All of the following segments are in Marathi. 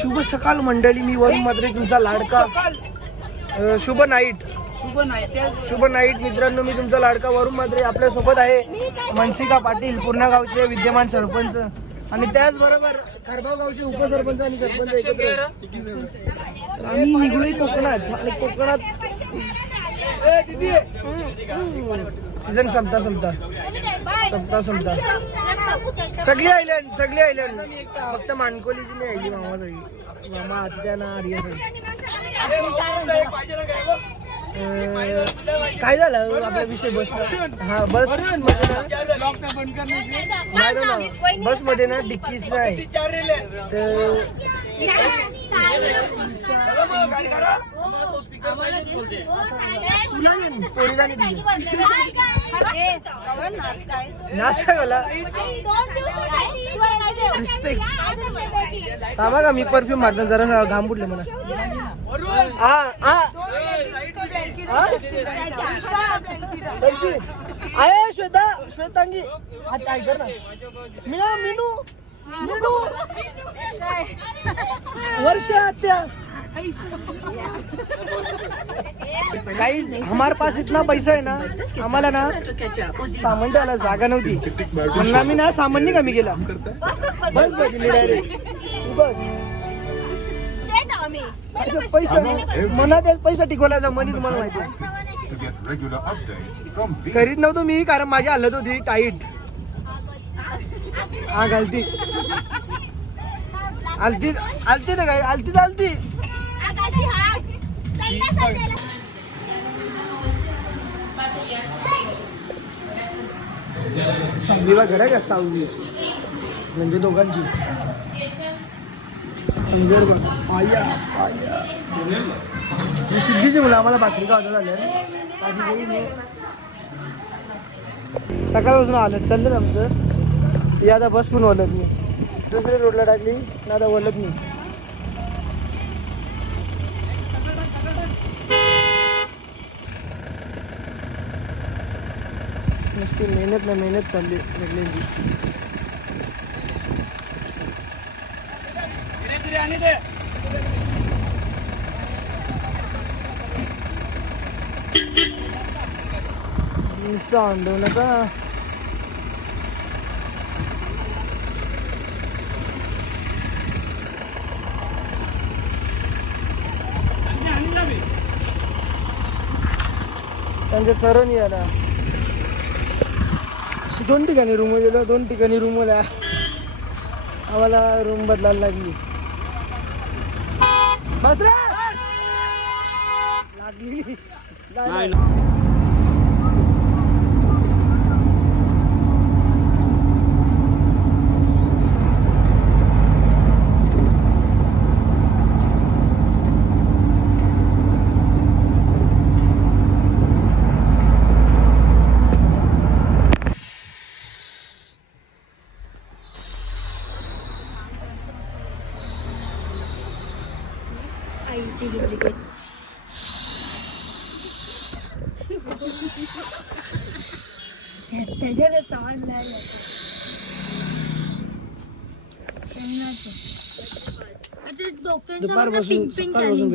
शुभ सकाळ मंडळी, मी वरुण म्हात्रे तुमचा लाडका. शुभ नाईट मित्रांनो, मी तुमचा लाडका वरुण म्हात्रे. आपल्या सोबत आहे मनसिका पाटील, पूर्णा गावचे विद्यमान सरपंच, आणि त्याचबरोबर खरबाव गावचे उपसरपंच आणि सरपंच एकत्र. आम्ही निघलोय कोकणात, आणि कोकणात सीझन संपता सगळी आयलंड फक्त मानकोलीची नाही आयली. मामा सगळी, मामा आत्या ना आर्य सगळी. काय झालं आपला विषय बसचा? हा, बस मध्ये ना डिक्कीच नाही तर रिस्पेक्ट. थांबा का, मी परफ्यूम मारतो जरा, घाम फुटले मला. अरे श्वेतांगी काय कर ना, मीनू वर्ष आत्या. गाइस, हमारे पास इतना पैसा है ना, आम्हाला ना सामान द्यायला जागा नव्हती, म्हणून आम्ही ना सामान नाही कमी केला, बस बदलली डायरेक्ट. पैसा मनात पैसा टिकवल्याचा मनी तुम्हाला माहिती करीत नव्हतो मी, कारण माझी हालत होती टाईट. हा घालती तर काय आलती सहावीला घर आहे का? 6वी म्हणजे दोघांची. मी सिद्धीचे मुलं, आम्हाला बाकी का झालं बाकी. सकाळपासून आलं चाललं आमचं. ती आता बस पण वळत नाही, दुसऱ्या रोडला टाकली ना, आता वळत नाही. नुसती मेहनत चालली सगळ्यांची. नुसतं अंडव नका. त्यांच्या चरण याला 2 ठिकाणी रूम गेलो, 2 ठिकाणी रूम आल्या. आम्हाला रूम बदलायला लागली. बस रे लागली. दुपारपासून सकाळपासून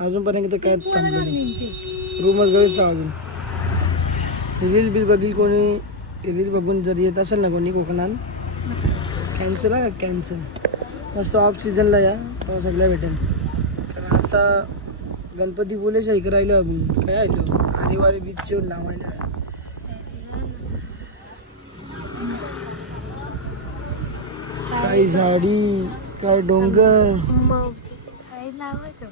अजूनपर्यंत काय थांबलं नाही. रूमच गळीच अजून. रील बिल बघील कोणी, रील बघून जर येत असेल ना कोणी कोकणात, कॅन्सल आहे कॅन्सल. मस्त ऑफ सीझनला या, तेव्हा सगळ्या भेटेल. कारण आता गणपती बोले शाहीक राहिलो आम्ही, काय आलो हरिवारी बीच येऊन लावायला. काही झाडी, काय डोंगर, काय लावायचं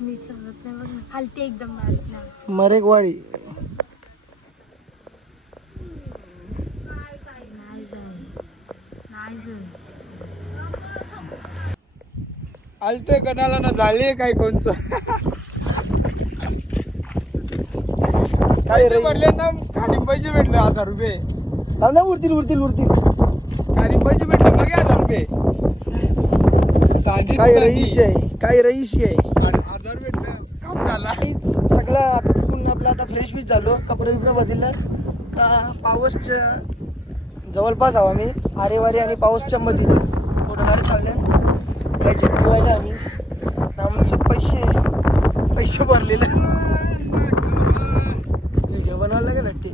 मी समजत नाही. बघ ना खालती एकदम बारीक मरेकवाडी. आलते कणाला ना झाले काय कोणचं काय रे भरले ना, खाली पैसे भेटले 1000 रुपये. उरतील खाली पैसे भेटले बघ 1000 रुपये. काय रईस आहे. 1000 भेटले, काम झाला. सगळं आपलं आता फ्रेश बीच झालो, कपडे बिपडे बदललं. पाऊसच्या जवळपास हवा मी आरेवारी आणि पाऊसच्या मध्ये फोटो मारे चालले. याच्यात धुवायला आम्ही आमचे पैसे भरलेले व्हिडिओ बनवायला लागेल वाटते.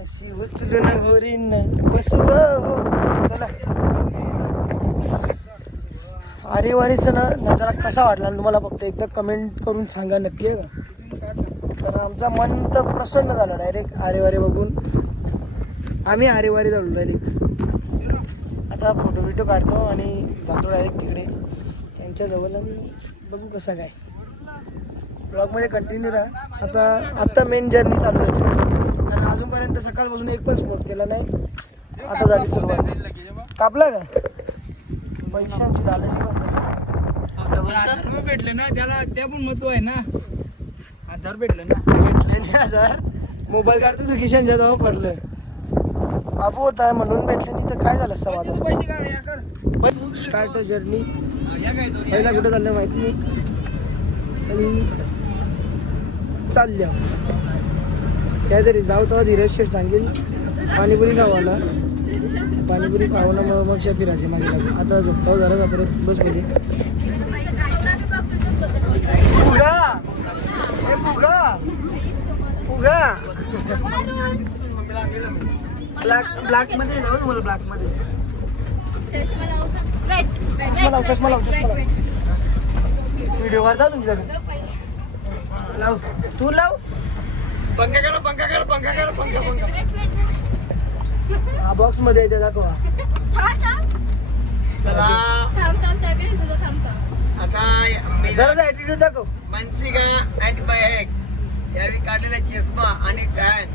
अशी उचलून होरीन बसव. चला अरे वारीचं ना नजारा कसा वाटला तुम्हाला फक्त एकदा कमेंट करून सांगा नक्की आहे का. तर आमचा मन तर प्रसन्न झालं डायरेक्ट आरेवारी बघून. आम्ही आरेवारी झालो डायरेक्ट. आता फोटो बिटो काढतो आणि जातो डायरेक्ट तिकडे त्यांच्याजवळ आणि बघू कसं काय. ब्लॉगमध्ये कंटिन्यू राहा. आता मेन जर्नी चालू आहे कारण अजूनपर्यंत सकाळपासून एक पण स्पॉट केला नाही. आता झाली सुरुवात. कापला का पैशांची लालची भेटले ना त्याला त्या पण महत्व आहे ना. 1000 भेटले ना. भेटले नाही 1000. मोबाईल काढतो तो खिशांच्या जवळ पडलं. बाबू होता म्हणून भेटले नाही तर काय झालं असतं माझं. पैसे काढ या कर. बस स्टार्ट जर्नी. पहिला कुठं चाललं माहिती नाही आणि चालल्या काहीतरी जाऊ तेव्हा धीरज शेठ सांगेल पाणीपुरी खावाला. पाणीपुरी खावं ना मग फिरायचे मागे लागेल. आता झोपताव जरा परत बसमध्ये. फुगा हे फुगा फुगा ब्लॅक मध्ये जाऊ तुम्हाला. ब्लॅक मध्ये चष्मा लाव. व्हिडिओ काढता तुमच्याकडे. लाव तू लाव. पंखा हा बॉक्स मध्ये येते दाखवा. चला आता जरा ऍटिट्यूड दाखव. मानसिका अँड बॅग यावेळी काढलेला चष्मा आणि फॅन.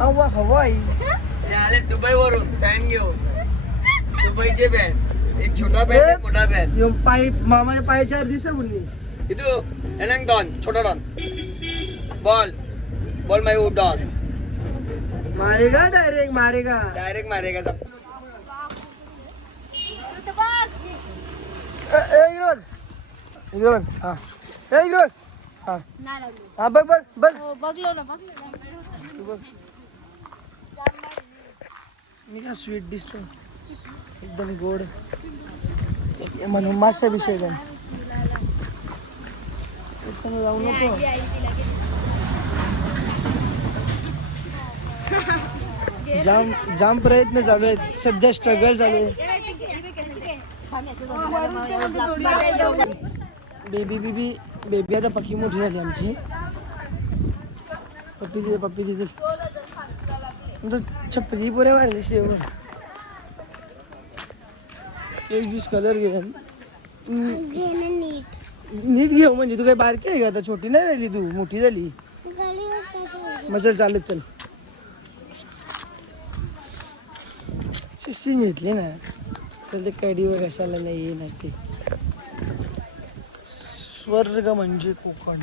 हवा हवाई आले दुबई वरून फॅन घेऊन. दुबईचे फॅन एक छोटा फॅन एक मोठा फॅन. यो पाय मामाच्या पायाच्या दिसे बोलली. इथं एनंग डॉन छोटा डॉन बॉल माय वो डॉन मारेगा मारेगा मारेगा सब. इकडे बघ. हा इकडे बघ. हा बघ बघलो ना तू बघ. मी काय स्वीट दिसतो एकदम गोड म्हणून मास्टर विषय पण जाऊ नको. जाम प्रयत्न चालू आहेत सध्या. स्ट्रगल चालू आहे. बेबी आता पक्की मोठी झाली आमची. पप्पी तिथे छप्परी पुरे मारली शेव. केस बीस कलर घे नीट घेऊ. म्हणजे तू काय बारकी आहे का आता. छोटी नाही राहिली तू मोठी झाली. मग चालत चल. सिस्टीम घेतली ना तर ते कढीवर कशाला नाही येणार ते. स्वर्ग म्हणजे कोकण.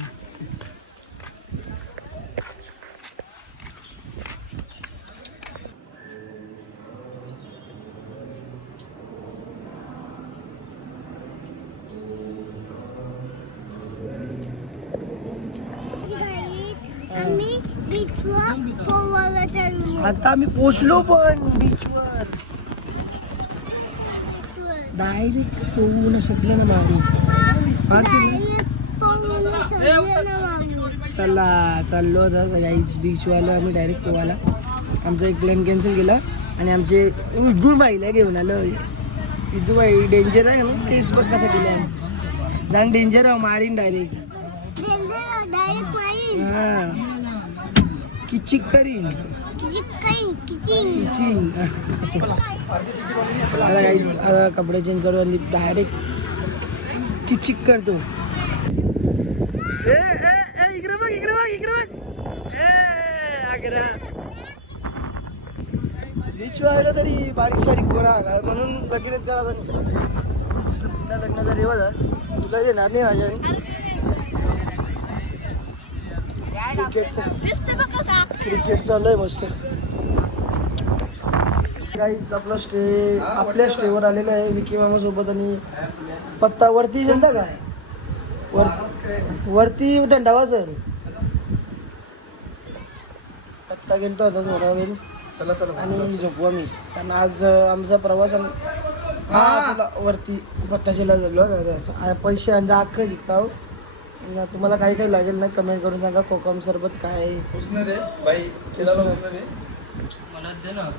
आता आम्ही पोचलो पण बीचवर. डायरेक्ट पोहून शकले ना मागे. चला चाललो होता गाईज बीचवाला. आम्ही डायरेक्ट पोहायला. आमचा एक प्लॅन कॅन्सल केला आणि आमचे विदूबाईला घेऊन आलो. विदूबाई डेंजर आहे ना. केस बघ कसा केला. जांग डेंजर आहे. मारीन डायरेक्ट. हा किचिक करीन. आता कपडे चेंज करू आणि डायरेक्ट किचिक करतो. इकडे बघ. बीच व्हायला तरी बारीक सारीक गोरा म्हणून लगेच त्याला लग्नाचा रेवाज आहे. तुला येणार नाही माझ्या. क्रिकेट चालू आहे मस्त. काहीच आपल्या स्टेवर आलेलं आहे विकी मामा सोबत. आणि पत्ता वरती झेंडा काय वरती दंडावा सर. पत्ता गेलतो होता थोडा वेळ. चला आणि झोपू आम्ही कारण आज आमचा प्रवास हा तुला वरती बत्ताशेला झालो पैसे आणि अख्खं शिकताव तुम्हाला काही काही लागेल ना कमेंट करून सांगा कोकम सरबत काय आहे उसने दे भाई केला उसने दे मला दे ना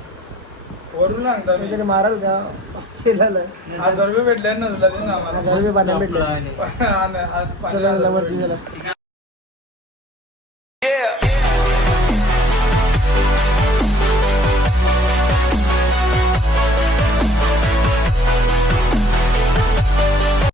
वरून सांगता मी काहीतरी माराल का केलेलं 1000 रुपये भेटले ना तुला दे ना आम्हाला 1000 रुपये पाण्यात भेटले हा, नाही, हात पाणी चला हजार वरती रुपये चला